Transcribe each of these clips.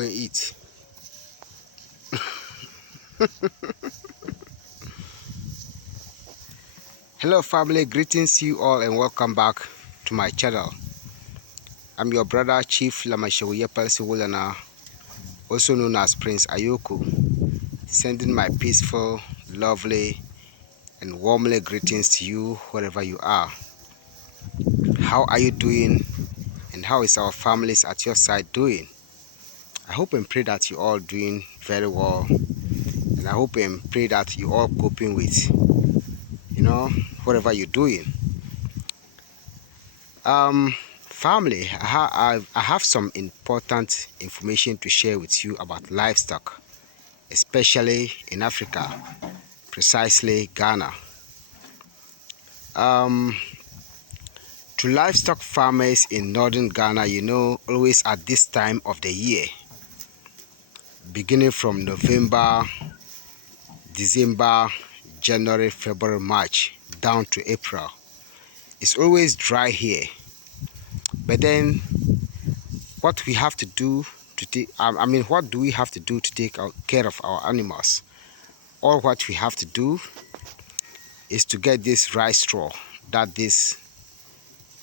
go and eat. Hello family, greetings you all and welcome back to my channel. I'm your brother Chief Lamashawiya Palsiwulana, also known as Prince Ayoko, sending my peaceful, lovely and warmly greetings to you wherever you are. How are you doing and how is our families at your side doing? I hope and pray that you all doing very well, and I hope and pray that you all coping with, whatever you're doing. Family, I have some important information to share with you about livestock, especially in Africa, precisely Ghana. To livestock farmers in northern Ghana, always at this time of the year, beginning from November, December, January, February, March, down to April, it's always dry here. But then, what we have to do to take, what do we have to do to take care of our animals? All what we have to do is to get this rice straw that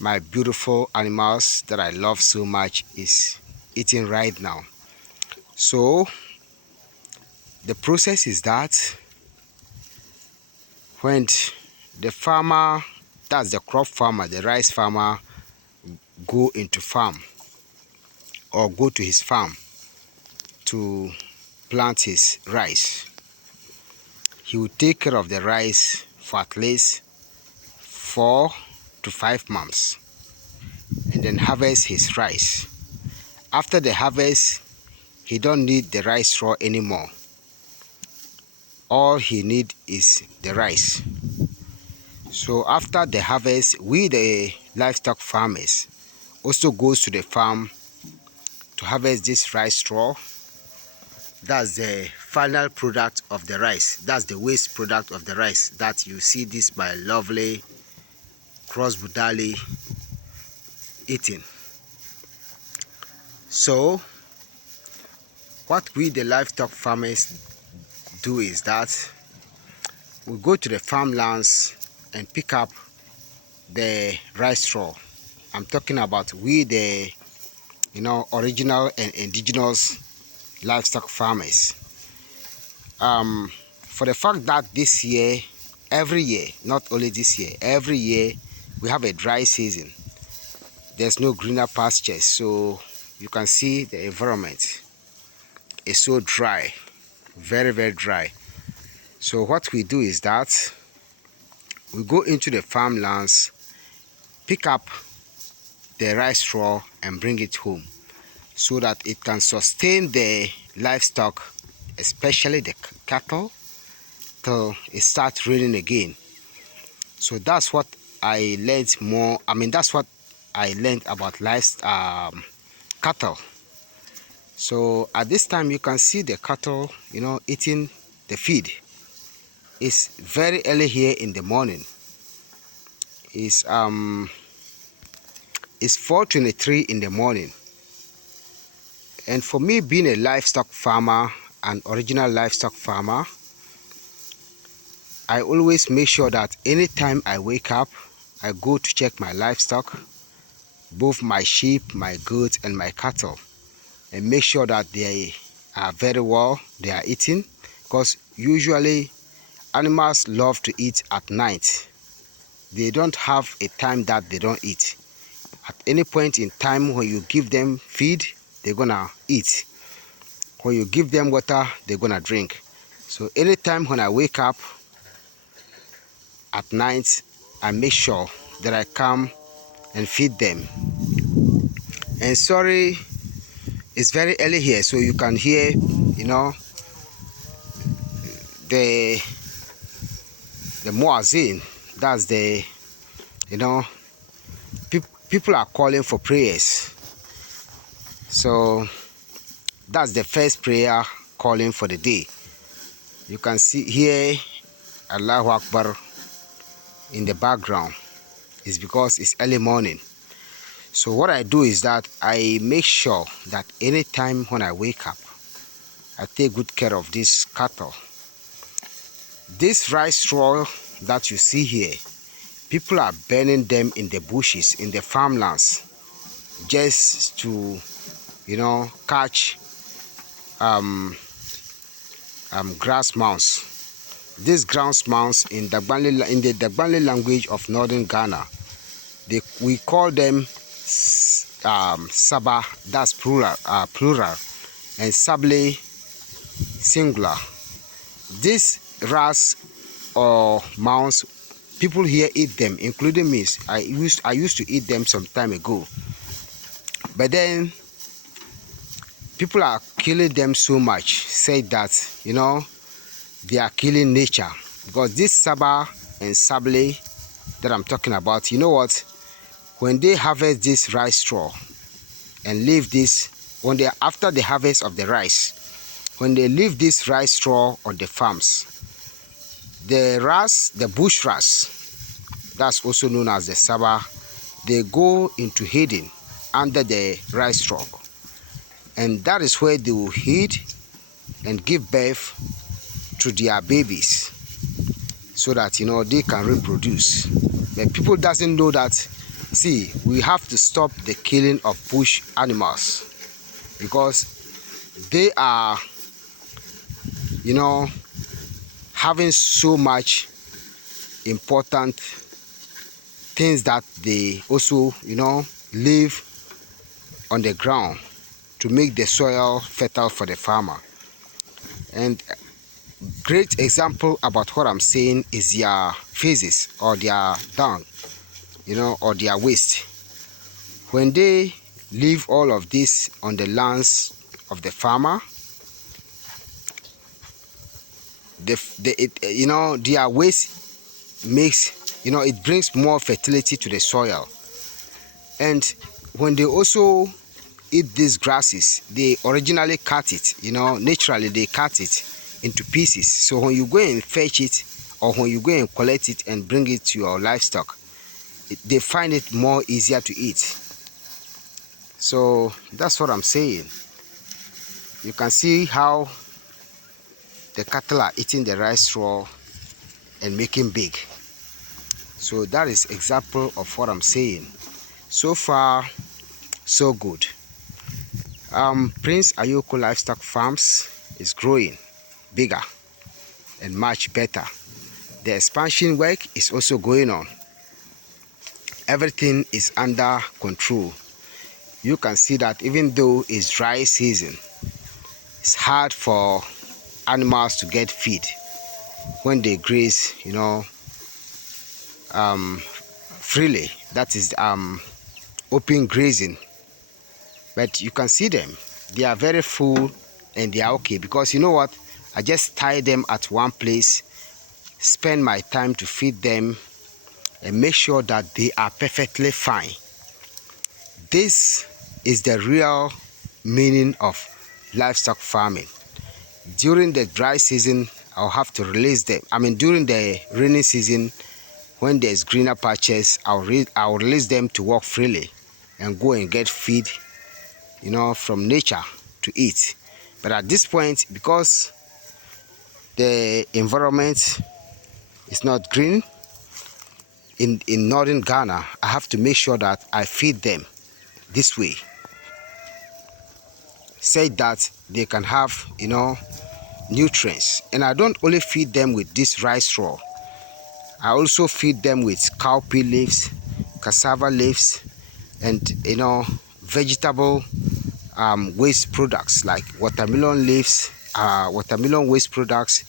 my beautiful animals that I love so much is eating right now. So the process is that when the farmer, that's the crop farmer, the rice farmer, go into farm or go to his farm to plant his rice, he will take care of the rice for at least 4 to 5 months and then harvest his rice. After the harvest, he don't need the rice straw anymore. All he need is the rice. So after the harvest, we the livestock farmers also goes to the farm to harvest this rice straw. That's the final product of the rice. That's the waste product of the rice that you see this my lovely cross budali eating. So what we the livestock farmers do is that we go to the farmlands and pick up the rice straw. I'm talking about we the original and indigenous livestock farmers. For the fact that this year, every year, not only this year, every year we have a dry season. There's no greener pastures, so you can see the environment is so dry, very, very dry. So what we do is that we go into the farmlands, pick up the rice straw and bring it home so that it can sustain the livestock, especially the cattle, till it starts raining again. So that's what I learned more. That's what I learned about cattle. So at this time you can see the cattle, eating the feed. It's very early here in the morning. It's 4:23 in the morning. And for me, being a livestock farmer, an original livestock farmer, I always make sure that anytime I wake up, I go to check my livestock, both my sheep, my goats, and my cattle, and make sure that they are very well, they are eating, because usually animals love to eat at night. They don't have a time that they don't eat. At any point in time when you give them feed, they're gonna eat. When you give them water, they're gonna drink. So anytime when I wake up at night, I make sure that I come and feed them. And sorry, it's very early here, so you can hear, the muazzin. That's the, people are calling for prayers. So that's the first prayer calling for the day. You can see here Allahu Akbar in the background. It's because it's early morning. So what I do is that I make sure that anytime when I wake up, I take good care of these cattle. This rice straw that you see here, people are burning them in the bushes, in the farmlands, just to, catch grass mouse. This grass mouse in the Dagbale language of northern Ghana, we call them Saba, that's plural, and Sable singular. This ras or mouse, people here eat them, including me. I used to eat them some time ago, but then people are killing them so much, say that they are killing nature, because this Saba and Sable that I'm talking about, you know what, when they harvest this rice straw and leave this, after the harvest of the rice, when they leave this rice straw on the farms, the bush ras, that's also known as the Saba, they go into hiding under the rice straw, and that is where they will hid and give birth to their babies, so that they can reproduce. But people doesn't know that. See, we have to stop the killing of bush animals, because they are having so much important things that they also live on the ground to make the soil fertile for the farmer. And great example about what I'm saying is their feces or their dung, or their waste. When they leave all of this on the lands of the farmer, their waste makes, it brings more fertility to the soil. And when they also eat these grasses, they originally cut it, naturally they cut it into pieces. So when you go and fetch it, or when you go and collect it and bring it to your livestock, they find it more easier to eat. So that's what I'm saying. You can see how the cattle are eating the rice straw and making big. So that is example of what I'm saying. So far, so good. Prince Ayoko Livestock Farms is growing bigger and much better. The expansion work is also going on. Everything is under control. You can see that even though it's dry season, it's hard for animals to get feed when they graze, freely. That is open grazing. But you can see them, they are very full and they are okay, because you know what, I just tie them at one place, spend my time to feed them and make sure that they are perfectly fine. This is the real meaning of livestock farming. During the dry season, I'll have to release them. During the rainy season, when there's greener patches, I'll release them to walk freely and go and get feed, from nature to eat. But at this point, because the environment is not green in northern Ghana, I have to make sure that I feed them this way, so that they can have nutrients. And I don't only feed them with this rice straw, I also feed them with cowpea leaves, cassava leaves, and vegetable waste products like watermelon leaves, watermelon waste products,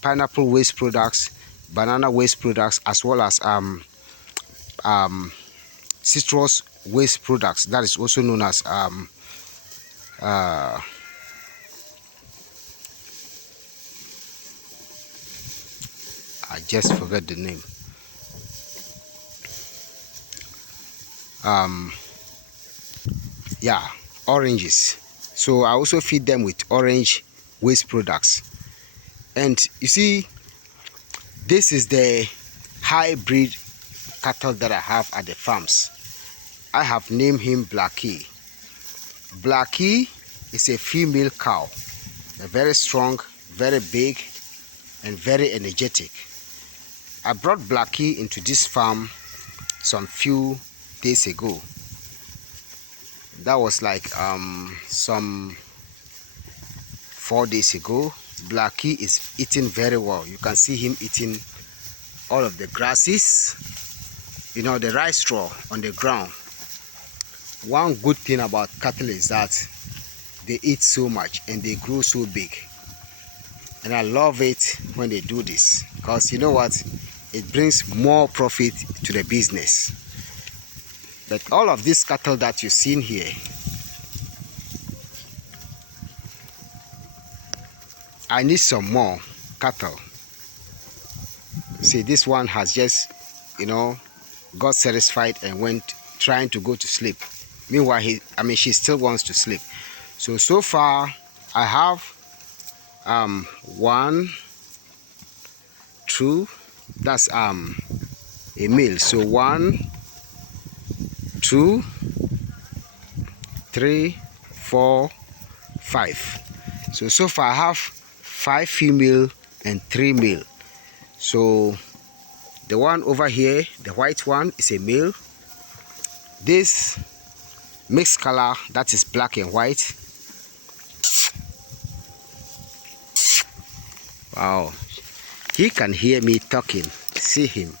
pineapple waste products, banana waste products, as well as citrus waste products, that is also known as I just forgot the name. Yeah, oranges. So I also feed them with orange waste products. And you see, this is the hybrid cattle that I have at the farms. I have named him Blackie. Blackie is a female cow, a very strong, very big, and very energetic. I brought Blackie into this farm some few days ago. That was like some 4 days ago. Blackie is eating very well. You can see him eating all of the grasses, you know, the rice straw on the ground. One good thing about cattle is that they eat so much and they grow so big. And I love it when they do this, because you know what? It brings more profit to the business. But all of these cattle that you've seen here, I need some more cattle. See, this one has just, you know, got satisfied and went trying to go to sleep. Meanwhile, she still wants to sleep. So far, I have 1, 2, that's a male. So 1, 2, 3, 4, 5. So far I have 5 female and 3 male. So the one over here, the white one, is a male. This mixed color, that is black and white. Wow, he can hear me talking. See him.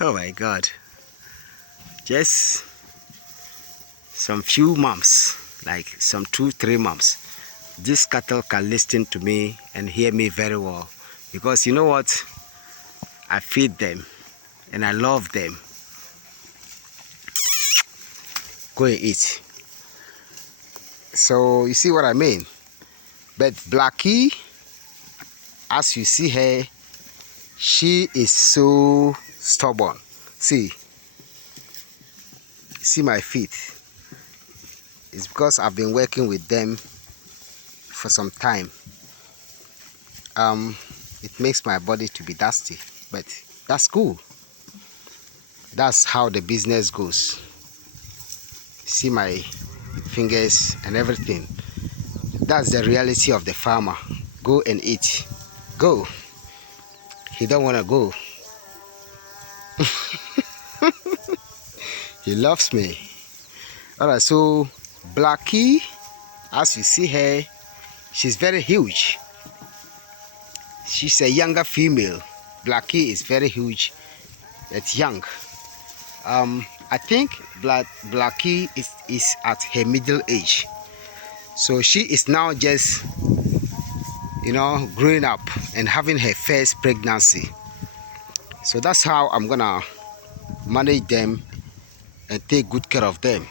Oh my God. Just some few months, like some 2-3 months, this cattle can listen to me and hear me very well, because you know what? I feed them and I love them. Go and eat. So you see what I mean? But Blackie, as you see her, she is so stubborn. See my feet? It's because I've been working with them for some time. It makes my body to be dusty, but that's cool. That's how the business goes. See my fingers and everything. That's the reality of the farmer. Go and eat. Go. He don't want to go. He loves me. Alright, so Blackie, as you see her, she's very huge. She's a younger female. Blackie is very huge, but young. I think Blackie is at her middle age. So she is now just, you know, growing up and having her first pregnancy. So that's how I'm gonna manage them and take good care of them.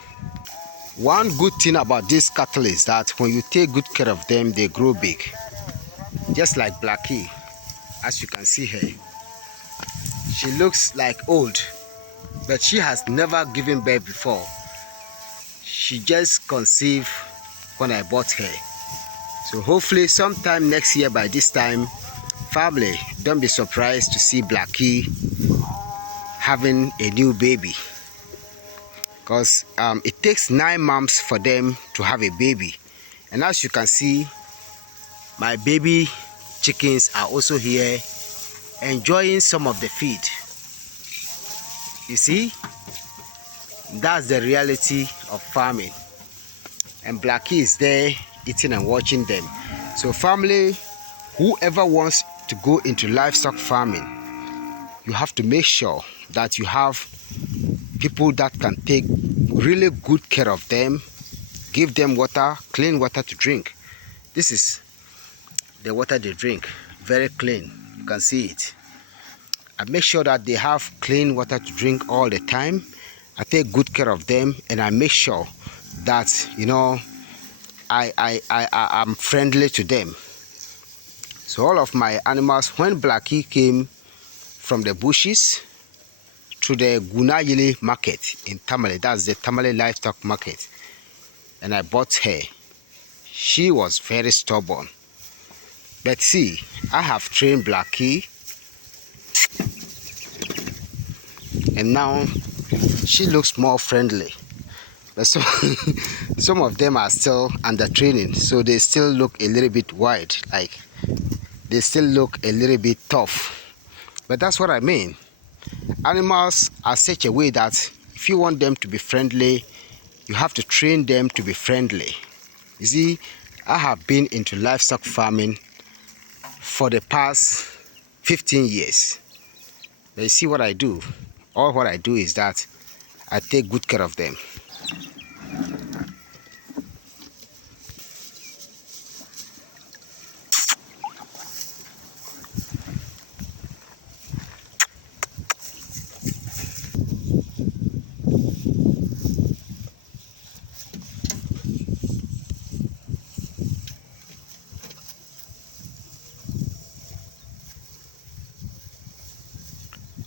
One good thing about these cattle is that when you take good care of them, they grow big. Just like Blackie, as you can see her. She looks like old, but she has never given birth before. She just conceived when I bought her. So hopefully sometime next year by this time, family, don't be surprised to see Blackie having a new baby, because it takes 9 months for them to have a baby. And as you can see, my baby chickens are also here enjoying some of the feed. You see, that's the reality of farming, and Blackie is there eating and watching them. So family, whoever wants to go into livestock farming, you have to make sure that you have people that can take really good care of them, give them water, clean water to drink. This is the water they drink, very clean. You can see it. I make sure that they have clean water to drink all the time. I take good care of them, and I make sure that, you know, I'm friendly to them. So all of my animals, when Blackie came from the bushes to the Gunayili market in Tamale, that's the Tamale livestock market, and I bought her, she was very stubborn. But see, I have trained Blackie and now she looks more friendly. But some of them are still under training, so they still look a little bit wide, like they still look a little bit tough. But that's what I mean. Animals are such a way that if you want them to be friendly, you have to train them to be friendly. You see, I have been into livestock farming for the past 15 years. But you see what I do? All what I do is that I take good care of them.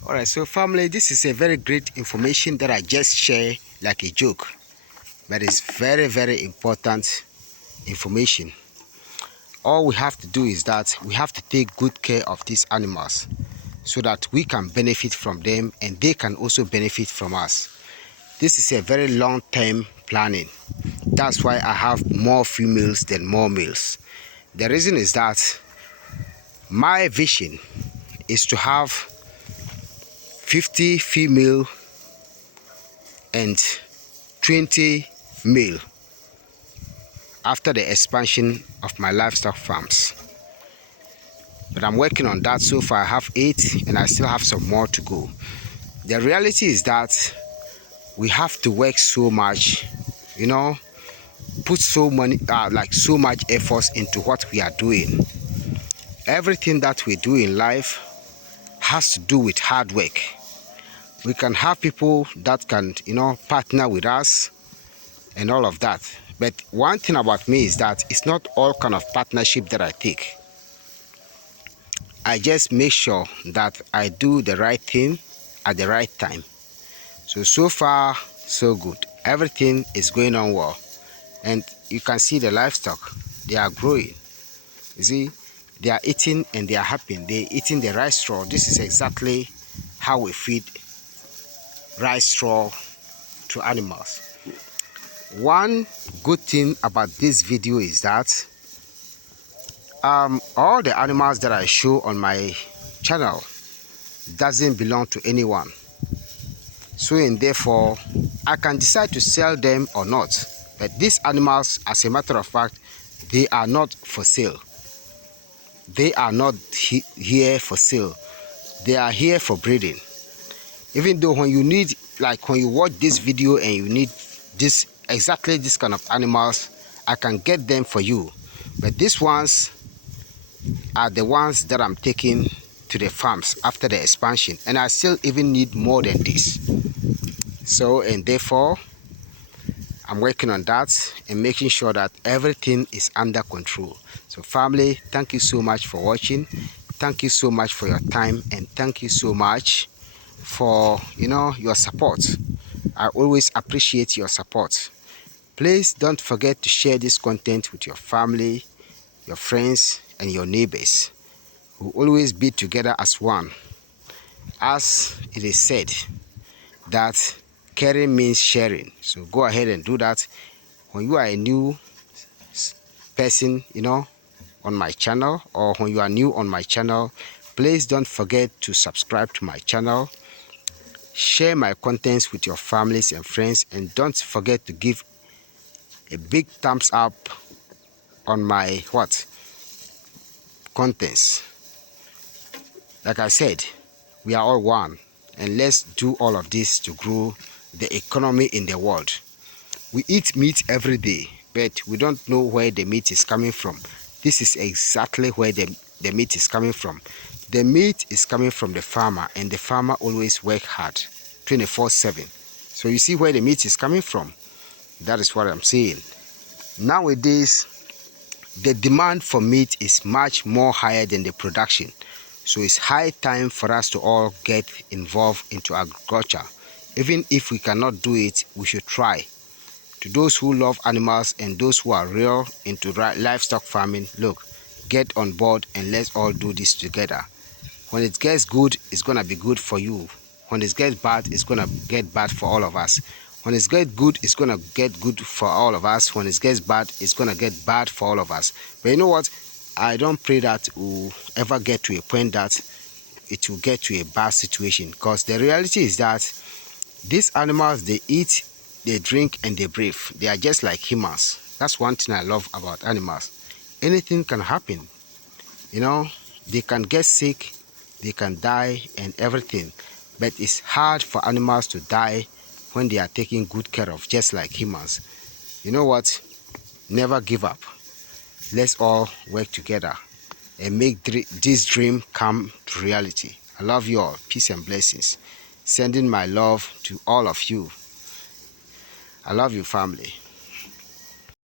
Alright, so family, this is a very great information that I just share like a joke, but it's very, very important information. All we have to do is that we have to take good care of these animals so that we can benefit from them and they can also benefit from us. This is a very long-term planning. That's why I have more females than more males. The reason is that my vision is to have 50 female and 20 male after the expansion of my livestock farms. But I'm working on that. So far I have 8 and I still have some more to go. The reality is that we have to work so much, you know, put so much effort into what we are doing. Everything that we do in life has to do with hard work. We can have people that can, partner with us and all of that. But one thing about me is that it's not all kind of partnership that I take. I just make sure that I do the right thing at the right time. So far, so good. Everything is going on well. And you can see the livestock, they are growing. You see, they are eating and they are happy. They're eating the rice straw. This is exactly how we feed rice straw to animals. One good thing about this video is that all the animals that I show on my channel doesn't belong to anyone. So and therefore I can decide to sell them or not. But these animals, as a matter of fact, they are not for sale. They are not here for sale. They are here for breeding. Even though when you need, like when you watch this video and you need exactly this kind of animals, I can get them for you. But these ones are the ones that I'm taking to the farms after the expansion, and I still even need more than this. So and therefore I'm working on that and making sure that everything is under control. So family, thank you so much for watching. Thank you so much for your time, and thank you so much for your support. I always appreciate your support. Please don't forget to share this content with your family, your friends, and your neighbors. We'll always be together as one. As it is said that caring means sharing. So go ahead and do that. When you are a new person, on my channel, or when you are new on my channel, please don't forget to subscribe to my channel. Share my contents with your families and friends, and don't forget to give a big thumbs up on my contents. Like I said, we are all one, and let's do all of this to grow the economy in the world. We eat meat every day, but we don't know where the meat is coming from. This is exactly where the meat is coming from. The meat is coming from the farmer, and the farmer always work hard 24/7. So you see where the meat is coming from. That is what I'm saying. Nowadays, the demand for meat is much more higher than the production. So it's high time for us to all get involved into agriculture. Even if we cannot do it, we should try. To those who love animals and those who are real into livestock farming, look, get on board and let's all do this together. When it gets good, it's gonna be good for you. When it gets bad, it's gonna get bad for all of us. When it gets good, it's gonna get good for all of us. When it gets bad, it's gonna get bad for all of us. But you know what? I don't pray that we'll ever get to a point that it will get to a bad situation, because the reality is that these animals, they eat, they drink, and they breathe. They are just like humans. That's one thing I love about animals. Anything can happen. You know, they can get sick, they can die, and everything. But it's hard for animals to die when they are taken good care of, just like humans. You know what? Never give up. Let's all work together and make this dream come to reality. I love you all. Peace and blessings. Sending my love to all of you. I love you, family.